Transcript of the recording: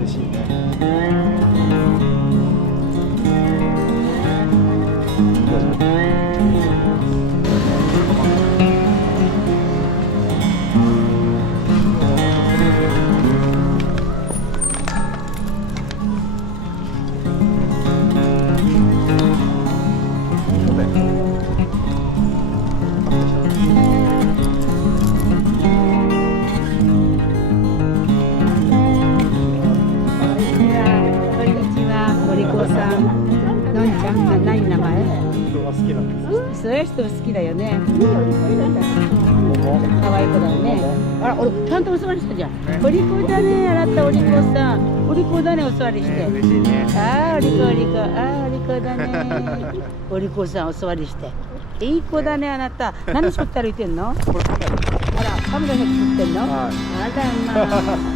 嬉しいね。何名前？人が好きなんです。そういう人好きだよね。可愛い子だよね。あら、俺ちゃんとお座りしたじゃん。お利口だね、あなたお利口さん。お利口だね、お座りして。嬉しいね。ああ、お利口お利口、ああ、お利口だね。お利口さんお座りして。いい子だね、あなた。何作って歩いてんの？あら、カメラで作ってんの？あらまあ。